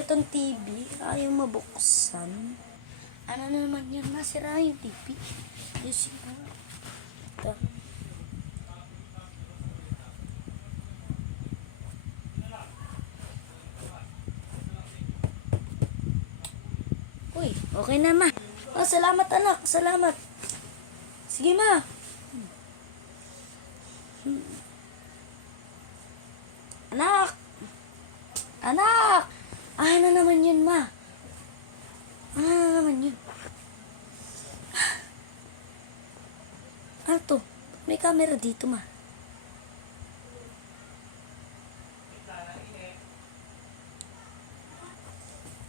itong TV. Ayaw mabuksan. Ano na naman yan? Nasira yung TV. Yes, ito. Uy, okay na ma. Oh, salamat anak. Salamat. Sige ma. Anak. Anak. Ano naman yun ma? Ano naman yun? Ano to? May camera dito ma.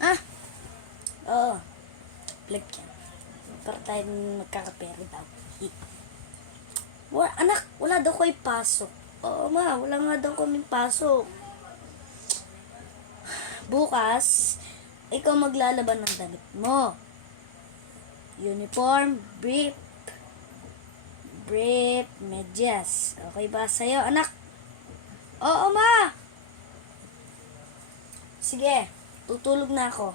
Ah? Oo. Vlog yan. Para tayo magkakapera daw. Anak, wala daw ko ipasok. Oo ma, wala nga daw kaming pasok. Bukas, ikaw maglalaban ng damit mo. Uniform, brief, medyas. Okay ba sa'yo, anak? Oo ma! Sige, tutulog na ako.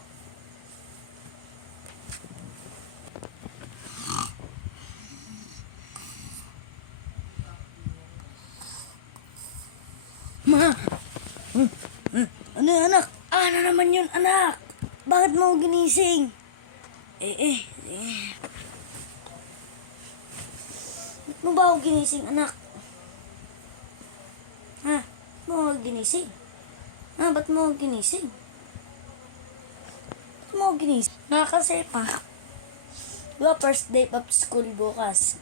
Ma! Ano yun, anak? Ano naman yun, anak? Bakit mo ako ginising? Ba't mo ba ako ginising, anak? Ha? Ba't mo ako ginising? Ha? Ba't mo ako ginising? Ba't mo ako ginising? Kasi pa. Diba first day of school bukas?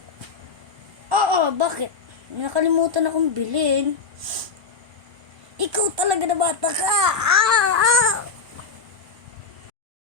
Oo, bakit? Nakalimutan akong bilhin. Ikaw talaga na bata ka!